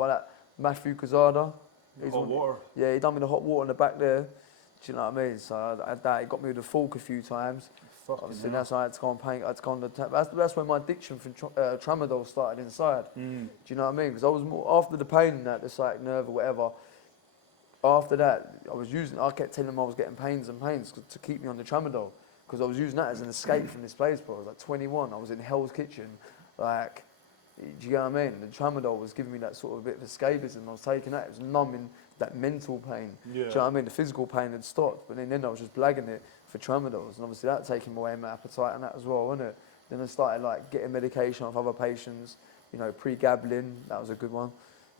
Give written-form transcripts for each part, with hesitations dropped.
by that Matthew Cazada. Hot water. Yeah, he done me the hot water in the back there. Do you know what I mean? So I had that. He got me with the fork a few times. Obviously, that's why I had to go and paint. I had to go on that's when my addiction for tramadol started inside. Do you know what I mean? Because I was more after the pain and that, the sciatic nerve or whatever. After that, I kept telling him I was getting pains to keep me on the tramadol. Because I was using that as an escape from this place, bro. I was like 21. I was in Hell's Kitchen, like. Do you know what I mean? The tramadol was giving me that sort of bit of escapism. I was taking that. It was numbing that mental pain. Yeah. Do you know what I mean? The physical pain had stopped, but then I was just blagging it for tramadols, and obviously that taking away my appetite and that as well, wasn't it? Then I started like getting medication off other patients. You know, pre-gabbling. That was a good one.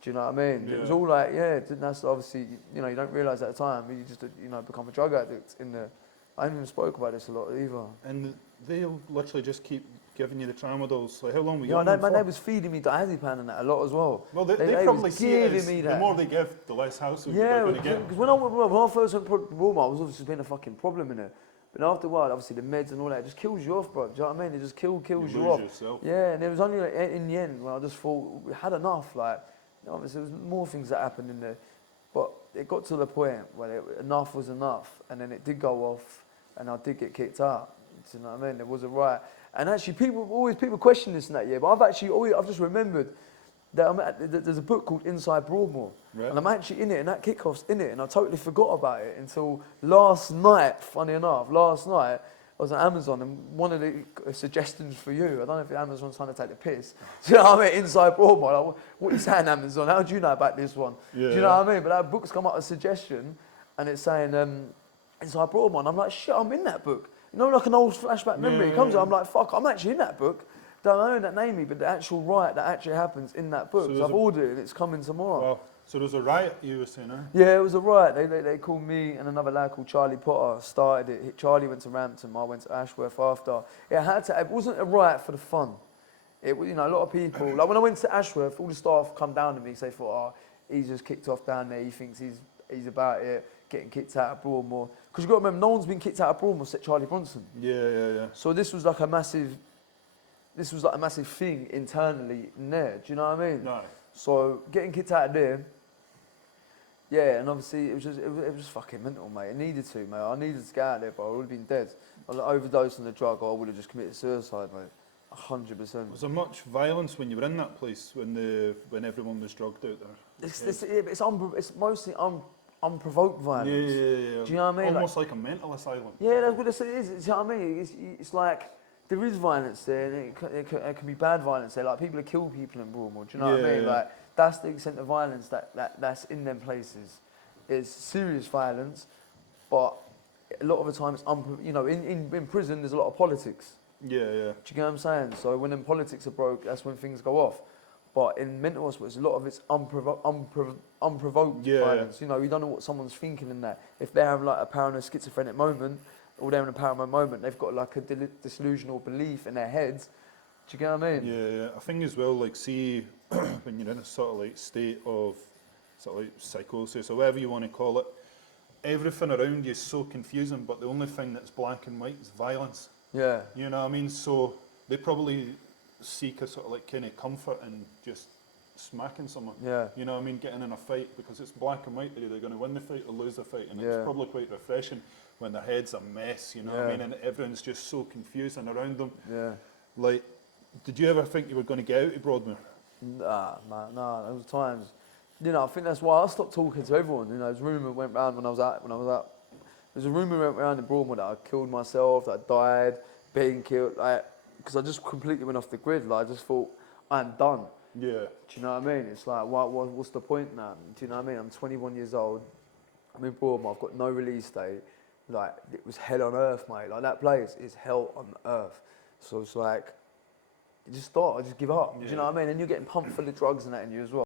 Do you know what I mean? Yeah. It was all like, that's obviously, you know, you don't realise at the time, you just, you know, become a drug addict in the. I haven't even spoke about this a lot either. And they'll literally just keep giving you the tramadols. Like, how long were you on them my for? they was feeding me diazepam and that a lot as well. Well, they probably see it as the more they give, the less hassle you're going to get. Because when I first went to Broadmoor, I was obviously being a fucking problem in it. But after a while, obviously the meds and all that, it just kills you off, bro. Do you know what I mean? It just kills you off. Yourself. Yeah, and it was only like, in the end when I just thought we had enough. Like, you know, obviously there was more things that happened in there, but it got to the point where enough was enough, and then it did go off, and I did get kicked out. Do you know what I mean? There was a riot. And actually, people question this and that, but I've just remembered that there's a book called Inside Broadmoor, right. And I'm actually in it, and that kickoff's in it, and I totally forgot about it until last night. Funny enough, last night I was on Amazon, and one of the suggestions for you, I don't know if Amazon's trying to take the piss. Do you know what I mean? Inside Broadmoor, like, what are you saying, Amazon? How do you know about this one? Yeah. Do you know what I mean? But that book's come up with a suggestion, and it's saying Inside Broadmoor, and I'm like, shit, I'm in that book. You know, like an old flashback memory. It comes up, I'm like, fuck, I'm actually in that book. Don't know that name me, but the actual riot that actually happens in that book. So I've ordered it and it's coming tomorrow. Wow. So there was a riot, you were saying, eh? Yeah, it was a riot. They called me and another lad called Charlie Potter started it. Charlie went to Rampton, I went to Ashworth after. It wasn't a riot for the fun. It was, you know, a lot of people, like when I went to Ashworth, all the staff come down to me, say, he's just kicked off down there, he thinks he's about it, getting kicked out of Broadmoor. Because you've got to remember, no one's been kicked out of Broadmoor except Charlie Bronson. Yeah. So this was like a massive thing internally in there. Do you know what I mean? No. So getting kicked out of there, yeah, and obviously it was just fucking mental, mate. It needed to, mate. I needed to get out of there, but I would have been dead. I overdosed on the drug, or I would have just committed suicide, mate. 100%. Was there much violence when you were in that place when everyone was drugged out there? It's mostly unprovoked violence. Yeah. Do you know what I mean? Almost like a mental asylum. Yeah, that's what it is. Do you know what I mean? It's like there is violence there, and it can be bad violence there. Like people have killed people in Broadmoor. Do you know what I mean? Like that's the extent of violence that's in them places. It's serious violence, but a lot of the time it's in prison there's a lot of politics. Yeah. Do you get what I'm saying? So when them politics are broke, that's when things go off. But in mental hospitals, a lot of it's unprovoked violence. You know, you don't know what someone's thinking in that. If they have like a paranoid schizophrenic moment, or they're in a paranoid moment, they've got like a disillusional belief in their heads. Do you get what I mean? Yeah. I think as well, like, see, when you're in a sort of like state of sort of like psychosis or whatever you want to call it, everything around you is so confusing, but the only thing that's black and white is violence. Yeah. You know what I mean? So they probably seek a sort of like kind of comfort in just smacking someone. Yeah. You know what I mean? Getting in a fight, because it's black and white. They're either going to win the fight or lose the fight, and it's probably quite refreshing when their head's a mess. You know what I mean? And everyone's just so confusing around them. Yeah. Like, did you ever think you were going to get out of Broadmoor? Nah. There was times. You know, I think that's why I stopped talking to everyone. You know, there's rumour went round when I was out. There's a rumour went around in Broadmoor that I killed myself, that I died, being killed, because I just completely went off the grid. Like, I just thought, I'm done. Yeah. Do you know what I mean? It's like, what's the point now? Do you know what I mean? I'm 21 years old. I'm in Broadmoor. I've got no release date. Like, it was hell on earth, mate. Like, that place is hell on earth. So it's like, you just stop. I just give up. Do you know what I mean? And you're getting pumped full of drugs and that in you as well.